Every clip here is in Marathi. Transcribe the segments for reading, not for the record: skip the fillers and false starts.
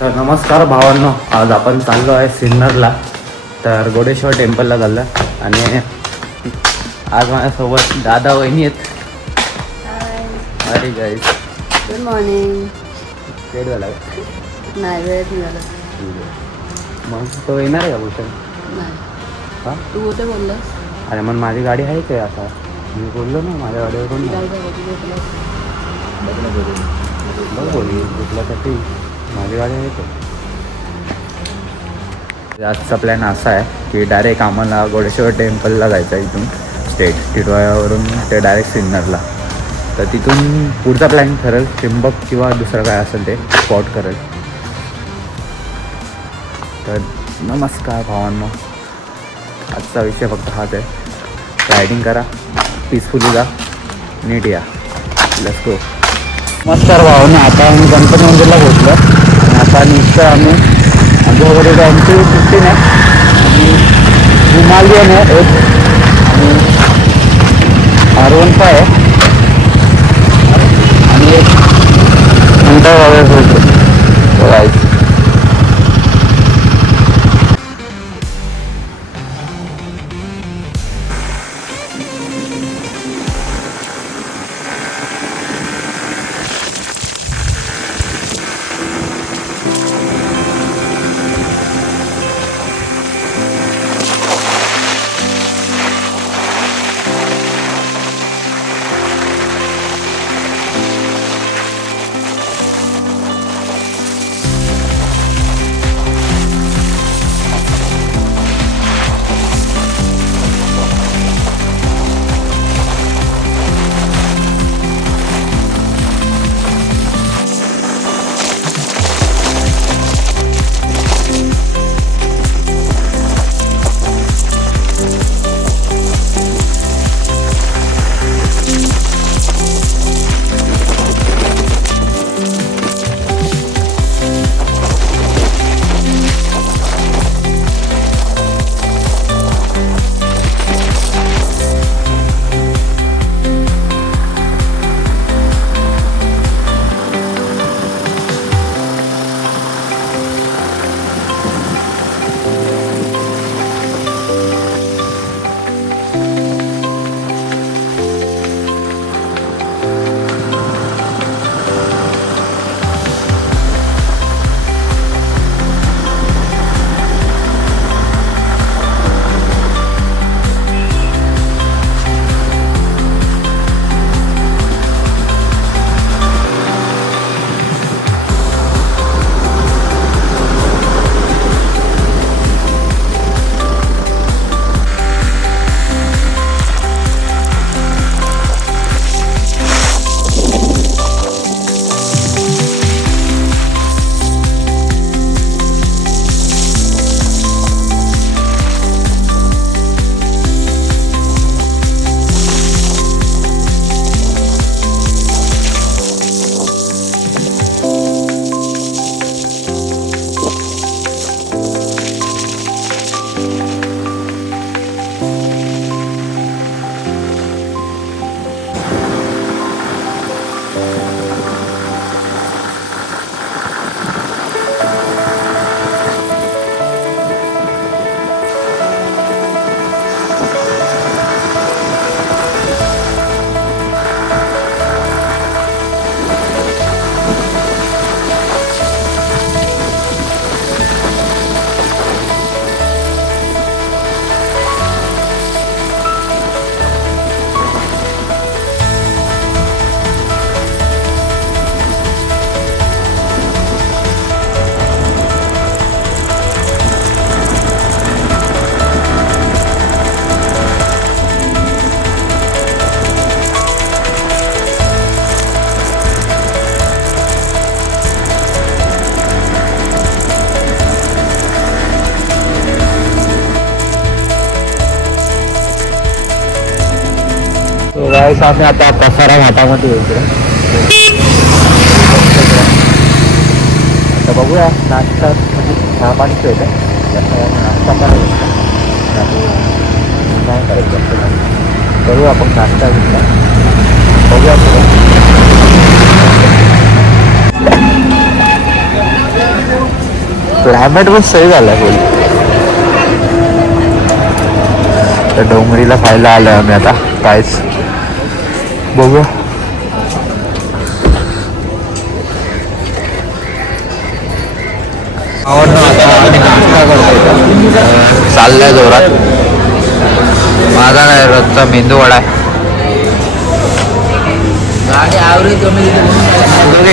तर नमस्कार भावांनो, आज आपण चाललो आहे सिन्नरला. तर गोडेश्वर टेम्पलला चाललो आहे आणि आज माझ्यासोबत दादा वहिनी आहेत. अरे गाईज, गुड मॉर्निंग. लेट झाला नाही वेळ झाला. मग तो येणार आहे का भूषण? नाही. हां, तू कुठे बोललास? अरे मग माझी गाडी आहे काय आता? मी बोललो ना माझ्या गाडीवरून बघ बोलली कुठल्यासाठी माझी गाडी आहे काय. आजचा प्लॅन असा आहे की डायरेक्ट आम्हाला गोडेश्वर टेम्पलला जायचं आहे. इथून स्टेट टिटवाळ्यावरून ते डायरेक्ट सिन्नरला. तर तिथून पुढचा प्लॅन ठरेल, त्रिंबक किंवा दुसरं काय असेल ते स्पॉट करेल. तर नमस्कार भावांनो, आजचा विषय फक्त हाच आहे. रायडिंग करा, पीसफुली जा, नीट या. Let's go. नमस्कार भावांनो, आता आम्ही गणपती मंदिरला पोहोचलो आणि आता निघतो आम्ही. आमच्याकडे आमची 15 आहे आणि हिमालयन आहे एक आणि R15 आहे आणि एक Honda वगैरे बोलतो. गाइस आम्ही आता कसारा घाटामध्ये येतो. आता बघूया नाश्ता चहा पाणी ठेवलं नाश्ता करायचा काय करायचं करू आपण नाश्ता घेतला बघूया. क्लायमेट पण सही झालाय फुल. तर डोंगरीला खायला आलोय आम्ही आता काहीच बघू. चाललाय जोरात. माझा काय रोजचा मेंदू वडा आहे.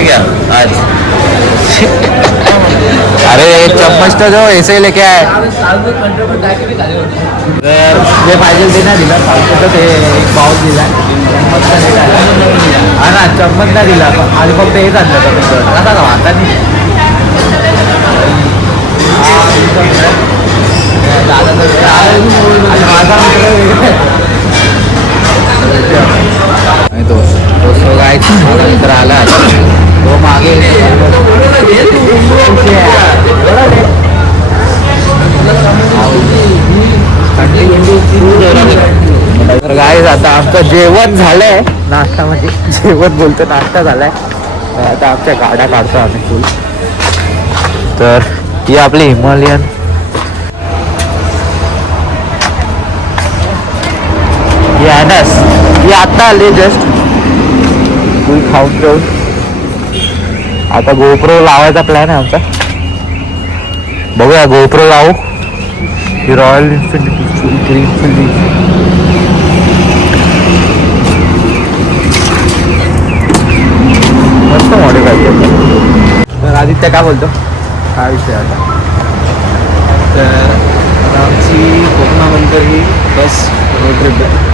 क्या आज अरे एक चम्मच तो जो ऐसे ही लेके आए. जे पाहिजे ते नाही दिला. फालतू ते एक पाऊस दिला. हा ना चम्मच नाही दिला आणि फक्त हेच आणलं कसा वाटा नाही. तो काय मित्र आला तो मागे तर गाईज आता आमचं जेवण झालंय. नाश्ता म्हणजे जेवण बोलतो नाश्ता झालाय. आता आमच्या गाड्या काढतो आम्ही फुल. तर ही आपली हिमालयन ही ॲनस ही आत्ता आली जस्ट फुल खाऊन घेऊन. आता गोप्रो लावायचा प्लॅन आहे आमचा. बघूया गोप्रो लावू. ही रॉयल इन्फिनिटी ग्रीन मस्त मॉडिफाय करतो. तर आदित्य काय बोलतो हा विषय आता. तर आमची कोकणानंतर ही बस रोड ट्रिप आहे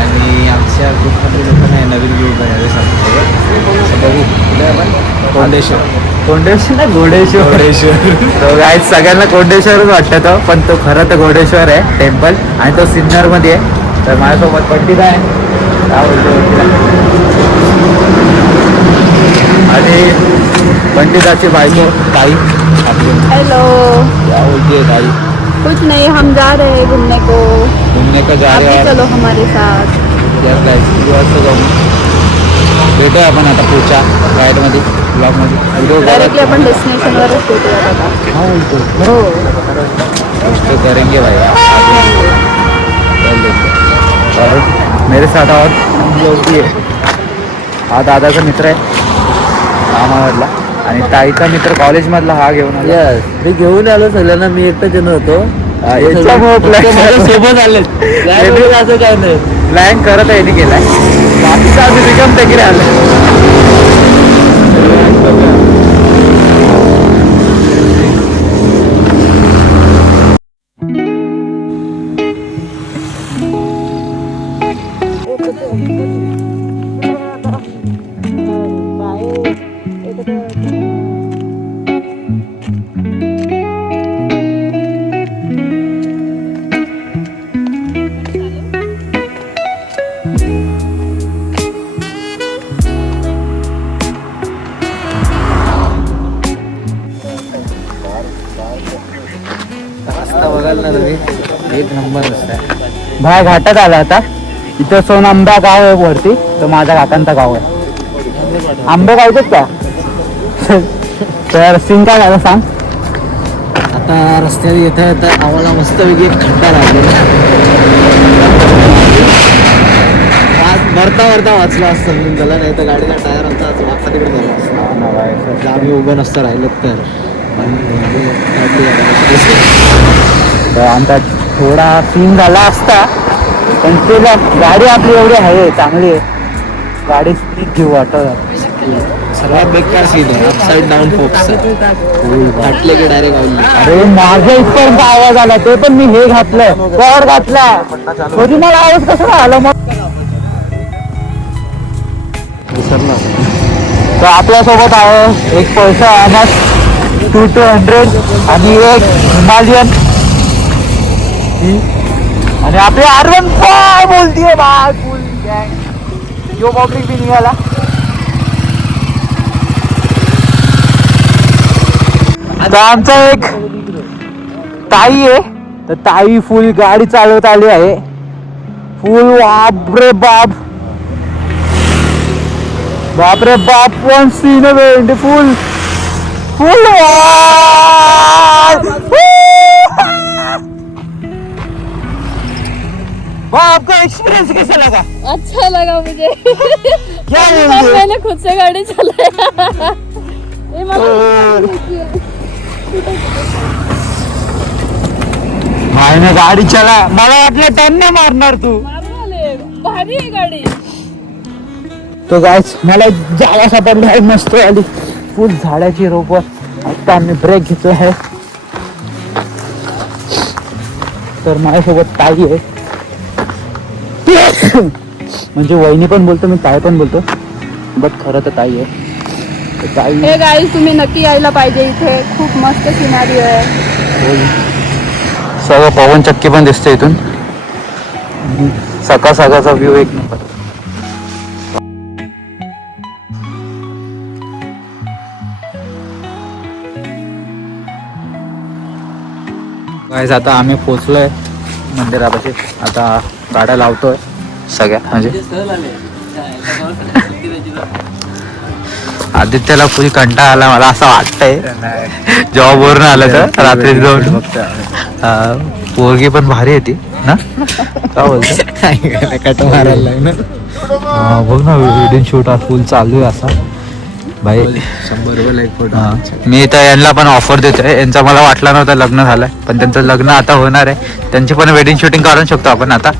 आणि आमच्या ग्रुपमध्ये लोकांना नवीन ग्रुप आहे यावेळेस आमच्यासोबत. बघू कुठे आपण कोंडेश्वर ना घोडेश्वर. गाईज सगळ्यांना कोंडेश्वरच वाटतं तो पण तो खरं तर घोडेश्वर आहे टेम्पल आणि तो सिन्नरमध्ये आहे. तर माझ्यासोबत पंडित आहे काय बोलतो आणि पंडिताची बायको ताई आपली. हेलो. क्या बोलती है ताई. कुछ नहीं, हम जा रहे हैं घूमने को. घूमने का जा आप रहे भी हैं. चलो हमारे साथ. यस गाईज भेटूया आपण आता पुढच्या राईडमध्ये ब्लॉगमध्ये. डायरेक्टली आपण डेस्टिनेशनवरच भेटूया आता. हा बोलतो हो. तो करेंगे भाई और मेरे साथ और लोग भी है. हा दादाचा मित्र आहे मामामधला आणि ताईचा मित्र कॉलेजमधला हा घेऊन आला. यस मी घेऊन आलो सगळ्यांना. मी एकटाच येणार होतो. सोबत आले असं काय नाही. प्लॅन करत आहे केलाय. बाकीचा आम्ही रिकम तिकडे आलं. बघाल ना तुम्ही एक नंबर रस्ता आहे. भाई घाटात आला आता. इथं सोनआंबा गाव आहे वरती. तो माझ्या काकांचा गाव आहे. आंबे खायचेत का. तर सीन काय झालं सांग. आता रस्त्यावर येता येता आम्हाला मस्तपैकी एक खड्डा लागलेला. आज भरता वाचला असतं म्हणून झाला. नाही तर गाडीला टायर आमचा आज वापा तिकडे झाला असता. आम्ही उभं नसतं राहिलं तर. तर आमचा थोडा सीन झाला असता पण त्याला गाडी आपली एवढी आहे चांगली आहे. गाडी स्पीड घेऊ वाटत. सर्वात बेकार सीन आहे. अपसाईड डाऊन फोक्स फाटले की डायरेक्ट आवडले. अरे माझ्या इथपर्यंत आवाज आला ते पण मी हे घातलंय कवर घातला कधी मला आवाज कसा आला मग. तर आपल्यासोबत आहे एक पैसा अनस 200 आणि एक हिमालयन आणि आपले R15 बोलतीये बाय फुल गँग. यो पब्लिक भी निघाला. आता आमचा एक ताई आहे. तर ताई फुल गाडी चालवत आली आहे. फुल बापरे बाप बापरे बाप. पण सीन फुल आपका एक्सपीरियंस कैसा लगा? अच्छा लगा मुझे। क्या पहली बार मैंने खुद से गाड़ी चलाया। ये भाईने गाडी चला, मला वाटलं टर्न नाही मारणार तू. भारी आहे गाडी. तो गाइस मला जागा सापडली आहे मस्त आली फुल झाडाची रोप. आता आम्ही ब्रेक घेतो आहे. तर माझ्यासोबत ताई आहे. म्हणजे वहिनी पण बोलतो मी ताई पण बोलतो, बट खरं तर ताई आहे. तर ताई हे गाईज तुम्ही नक्की यायला पाहिजे इथे. खूप मस्त सिनारी आहे. सगळं पवन चक्की पण दिसते इथून. सकाळ सकाळचा व्ह्यू एक नंबर. गाईज आता आम्ही पोचलोय मंदिरापाशी. आता गाड्या लावतोय सगळ्या. म्हणजे आदित्यला फुल कंटाळा आला मला असं वाटतंय. जॉबवरून आलं तर रात्री जाऊन. पोरगी पण भारी येते ना, काय बोलतो कट मारायला लागलं. बघ ना व्हिडिओ शूट फुल चालू आहे असा. भाई 100 रुपयाला एक फोटो. मी तर यांना पण ऑफर देतोय. यांचा मला वाटला नव्हता लग्न झालंय, पण त्यांचं लग्न आता होणार आहे. त्यांची पण वेडिंग शूटिंग काढू शकतो आपण आता.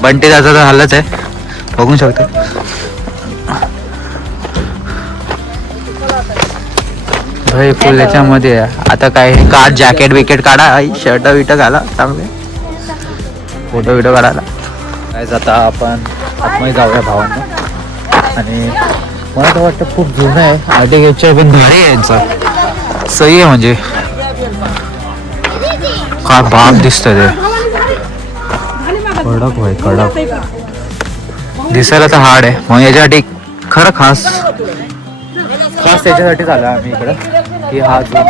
बंटी दादा तर झालंच आहे, बघू शकतो. भाई फुल याच्यामध्ये आता काय कार जॅकेट विकेट काढा, शर्ट विट घाला, चांगले फोटो विटो काढायला. काय आता आपण आतमध्ये जाऊया भावांना. आणि मला तर वाटतं खूप जुनं आहे. आर्टिकेलच्या पण भारी आहे यांचा, सही आहे. म्हणजे काय बाप दिसतं ते, कडक होय कडक. दिसायला तर हार्ड आहे. मग याच्यासाठी खरं खास त्याच्यासाठी झालं आम्ही इकडं की हा जुना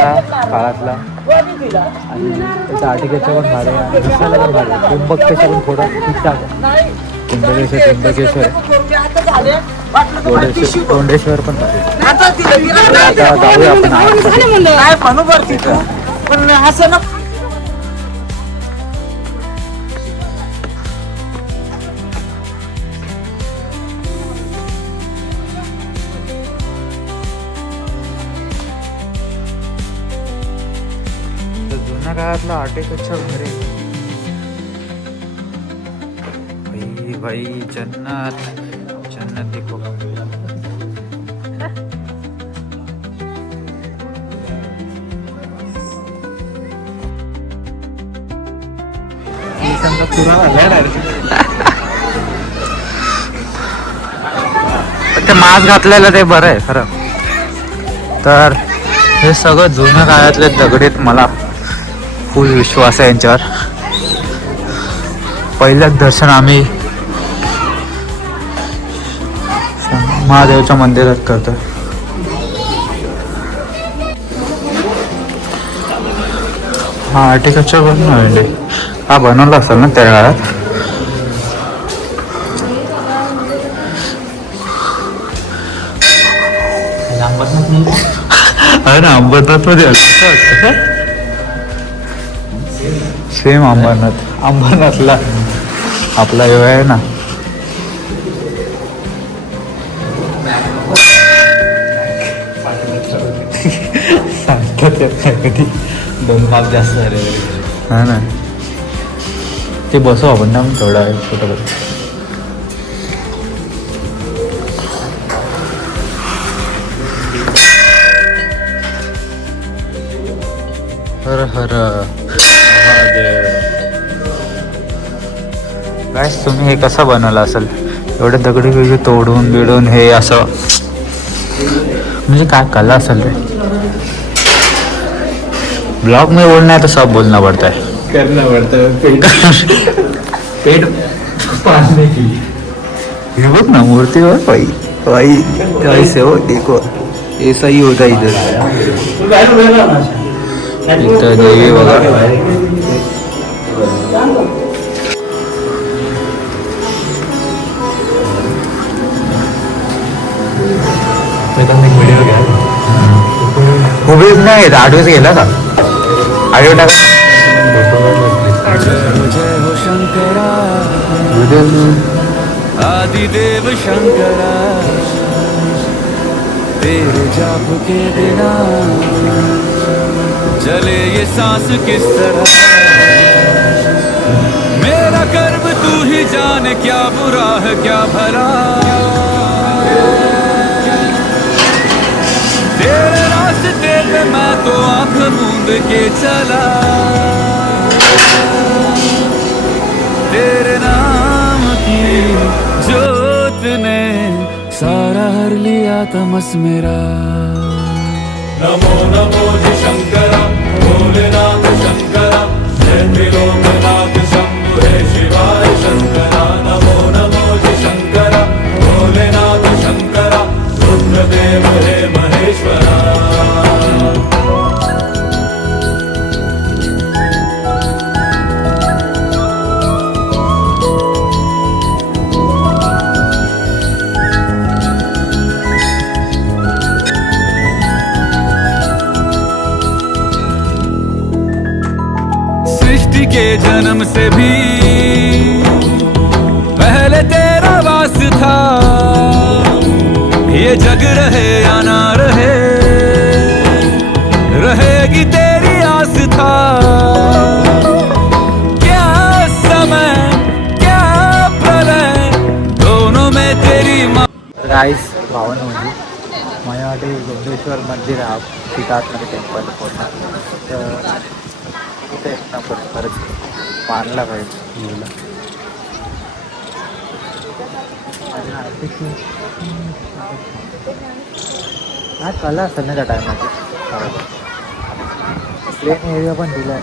काळातला. आणि त्याच्या आर्टिकेलच्या पण भारी आहे, दिसायला पण भारी आहे. त्र्यंबकेश्वर पण थोडं ठीकठाक आहे. त्र्यंबकेश्वर तोंडेश्वर पण भारी आहे. आता जाऊया आपण जुन्या काळातला आर्टिकेलच्या घरे. भाई भाई जन्नत जन्नत देखो. ते मास्क घातलेलं ते बरं आहे खरं. तर हे सगळं जुन्या काळातले दगडीत मला फुल विश्वास आहे यांच्यावर. पहिल्याच दर्शन आम्ही महादेवच्या मंदिरात करतो. हा आर्टिकल्चर बनवलं हा बनवला असेल ना त्या काळात. अरे ना अंबरनाथ मध्ये सेम अंबरनाथला आपला हे आहे ना. कधी 2 पाप जास्त झाले हा ना. ते बसू आपण ना थोडा आहे फोटो. हर हर महादेव. काय तुम्ही हे कसं बनवलं असेल एवढे दगडी वेगळे तोडून बिडून हे असं, म्हणजे काय कला असेल ते. ब्लॉग में बोलना है तो सब बोलना पड़ता है, करना पड़ता है पेट पालने के लिए. ये बघ ना मूर्ति हो भाई भाई कैसे हो देखो ऐसा ही होता है इधर देवी वगैरह. खूप नाही येत 8 दिवस गेला का 8 टाका जय हो शंकरा आदिदेव शंकरा तेरे जाप के बिना चले ये सांस किस तरह मेरा कर्म तू ही जाने क्या बुरा है क्या भला तेरे रास्ते पे मैं तो आंख मूंद के चला तेरे नाम की जोत ने सारा हर लिया तमस मेरा नमो नमो जी शंकरा भोलेनाथ शंकरा जय त्रिलोकनाथ शंभु हे शिवाय शंकरा नमो नमो जी शंकरा भोलेनाथ शंकरा रुद्रदेव हे महेश्वरा के जन्म से भी पहले तेरा वास था ये जग रहे या ना रहे रहेगी तेरी आस था क्या समय क्या प्रलय दोनों में तेरी गाईस भावन म्हणजे माझ्या वाटे गोंदेश्वर मंदिर आहे तिथं आतमध्ये टेम्पल पोहोचणार तर तिथे एक नंबर खरंच मानला पाहिजे मुलं काय कला असेल ना त्या टायमाची प्लेन एरिया पण दिला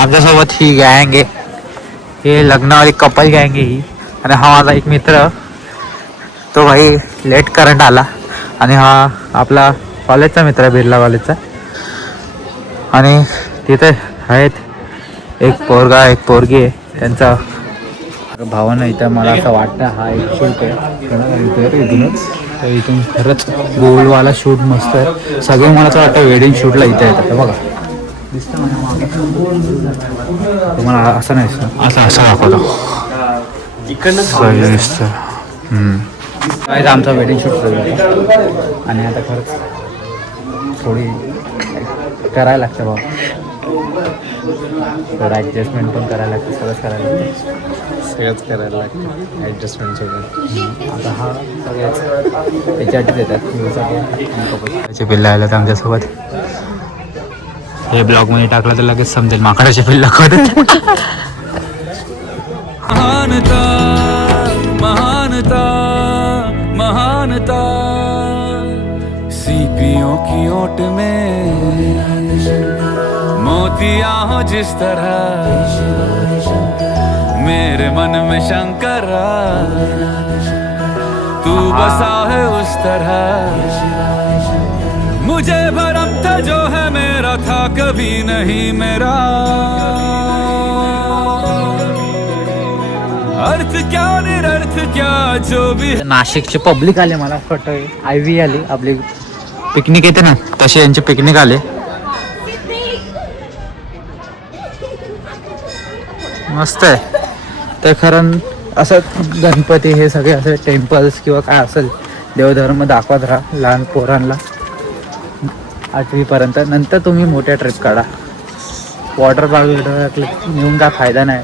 आमच्यासोबत ही गँग आहे हे लग्नावाली कपल गँग आहे ही आणि हा माझा एक मित्र तो भाई लेट करंट आला आणि हा आपला कॉलेजचा मित्र आहे बिर्ला कॉलेजचा आणि तिथे आहेत एक पोरगा एक पोरगी आहे त्यांचा भावना इथं मला असं वाटतं हा एक शूट आहे इथूनच तर इथून खरंच गोलवाला शूट मस्त आहे सगळे मला असं वाटतं वेडिंग शूटला इथं येतात बघा दिसतं माझ्या मागे तुम्हाला असं नाही दिसतं असं असं दाखवतो इकडनं दिसतं काय आमचा वेडिंग शूट चालू होता आणि आता खरंच थोडी करायला लागतं बाबा थोडं ॲडजस्टमेंट पण करायला लागतं सगळंच करायला लागतं ॲडजस्टमेंटसोबत आता हा सगळ्याच त्याच्यासाठी देतात पिल्ला आलं तर आमच्यासोबत हे ब्लॉगमध्ये टाकलं तर लगेच समजेल माकडाचे पिल्ला कधी महानता महानता महानता सीपियों की ओट में मोतिया हो जिस तरह मेरे मन में शंकरा तू बसा है उस तरह मुझे भरम था जो है मेरा था कभी नहीं मेरा अर्थ क्या निरर्थ क्या जो भी नाशिकचे पब्लिक आले मला वाटतं आयव्ही आली आपली पिकनिक येते ना तसे यांची पिकनिक आले मस्त आहे तर खरं असं गणपती हे सगळे असे टेम्पल्स किंवा काय असेल देवधर्म दाखवत राहा लहान पोरांना 8वी पर्यंत नंतर तुम्ही मोठ्या ट्रिप काढा वॉटर पार्क नेऊन काय फायदा नाही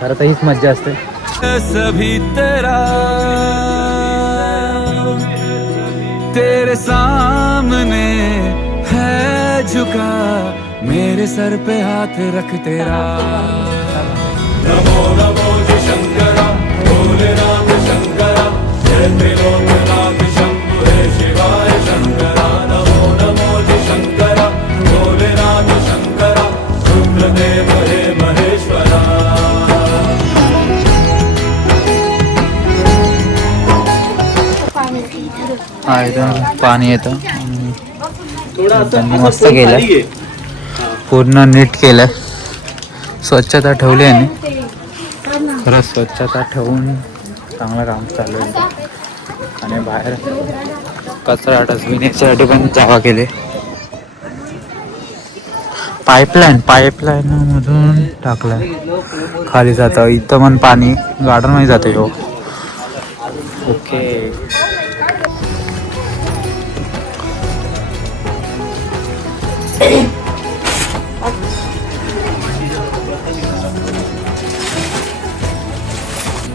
खरं तर हीच मज्जा असते सभी तेरे सामने है झुका मेरे सर पे हाथ रख तेरा नमो नमो जी शंकरा भोलेनाथ शंकरा जय त्रिलोकनाथ शंभु हे शिवाय शंकरा नमो नमो जी शंकरा भोलेनाथ शंकरा रुद्रदेव हे महेश्वरा हा इथं पाणी येतं त्यांनी मस्त केलं पूर्ण नीट केलं स्वच्छता ठेवली आणि खरंच स्वच्छता ठेवून चांगलं काम चालू आहे इथं. आणि बाहेर कचरा डस्टबिन याच्यासाठी पण जागा केली. पाईपलाईन मधून टाकलाय खाली जातं. इथं पण पाणी गार्डन मध्ये जातं हो. ओके.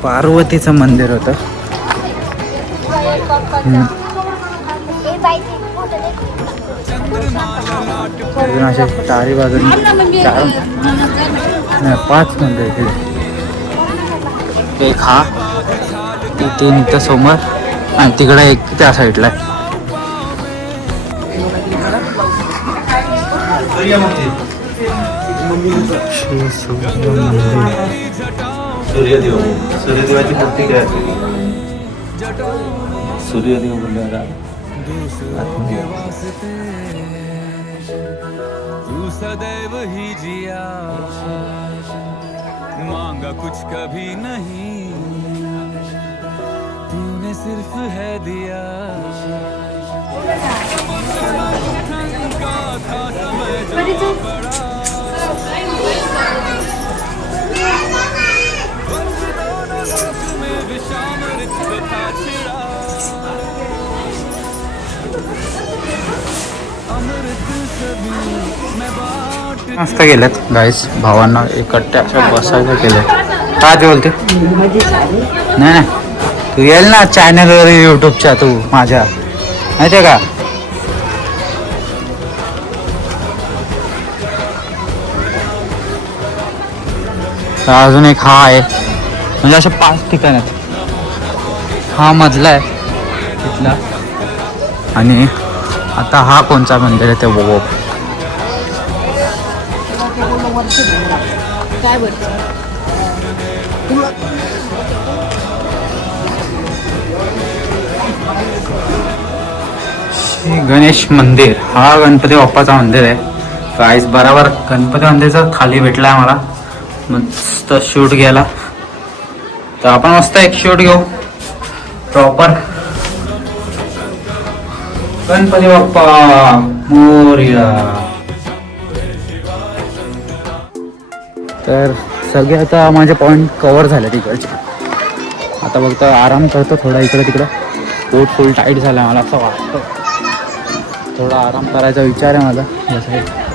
पार्वतीचं मंदिर होतं. अजून अशा चारी बाजून 5 मंदिर इकडे. एक हा इथे इथं समोर आणि तिकडे एक त्या साईडला आहे. सूर्यदेवाची मूर्ती काय सूर्यदेव बोलला तू सदैव ही जिया मांगा कुछ कभी नहीं तूने सिर्फ है दिया का था समय जो बड़ा में विषाम रिक्त था छिड़ा अमृत सभी मैं बाट मस्त गेलेत गाईस. भावांना एकट्या अशा बसायला केले. काय ते बोलते? नाही तू येईल ना चॅनलवर युट्यूबच्या तू माझ्या माहिती आहे का? अजून एक हा आहे म्हणजे असे 5 ठिकाण आहेत. हा मधला आहे तिथला. आणि आता हा कोणचा मंदिर आहे ते बघू. श्री गणेश मंदिर. हा गणपती बाप्पाचा मंदिर आहे गाईस. बरोबर गणपती मंदिरचा खाली भेटला आम्हाला मस्त शूट घ्यायला. तर आपण मस्त एक शूट घेऊ प्रॉपर. गणपती बाप्पा मोरया. तर सगळे आता माझे पॉईंट कव्हर झाले तिकडचे. आता फक्त आराम करतो थोडा इकडं तिकडं. पोट फुल टाईट झाला मला असं वाटतं. थोडा आराम करायचा विचार आहे माझा. जसं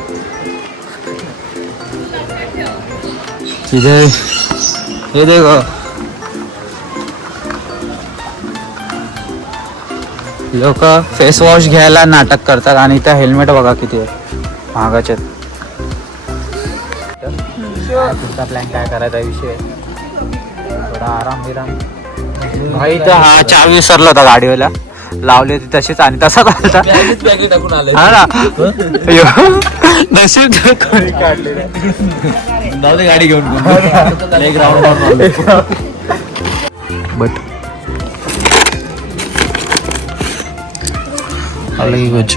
तिथे हे देखो लोक फेस वॉश घ्यायला नाटक करतात आणि त्या हेल्मेट बघा किती आहे महागाचे. तुमचा प्लॅन काय करायचा विषय? थोडा आराम बिराम भाई. तर हा चावी विसरला होता गाडीवाला. लावली होती तशीच आणि तसाच आलता. हा ना नशीब कोणी काढले गाडी घेऊन बट अलग कुछ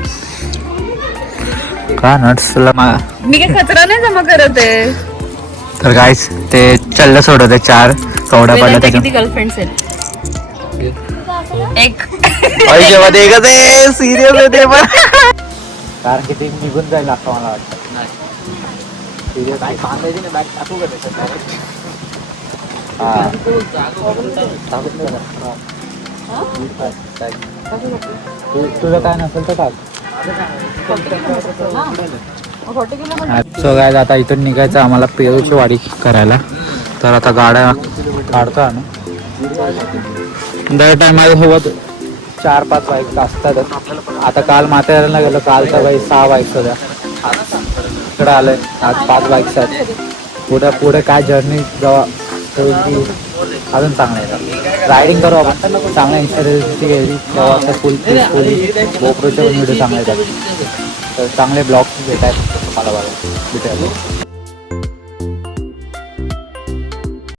का नट्स. मी काय कचरा नाही जमा करत आहे. तर गाईस ते चल्ल सोडत आहे 4 कवड्या पडल्या त्याच्या. किती गर्लफ्रेंड्स आहेत? एक. पैशामध्ये एकच आहे. सिरियस आहे ते पण. कारण की ते निघून जाईल असं मला वाटतं. सिरियस सांगायची नाही. बॅग टाकू का त्याच्यात? तुझं काय नसेल तर टाक. सो गाईज आता इथून निघायचं आम्हाला पेरूची वाडी करायला. तर आता गाड्या काढतो आम्ही. दर टायमाला सोबत 4-5 बाईक असतातच. आता काल माथेरानला गेलो. कालचा बाई 6 बाईक्स होत्या. इकडे आलोय आज 5 बाईक्स आहेत. पुढे काय जर्नी जेव्हा होईल ती अजून चांगलं आहे. रायडिंग करू आपण. चांगल्या इन्शुरन्सची गेली तेव्हा आता फुल गोप्रोचे पण व्हिडिओ चांगले येतात. तर चांगले ब्लॉग्स भेटायला मला भेटायला.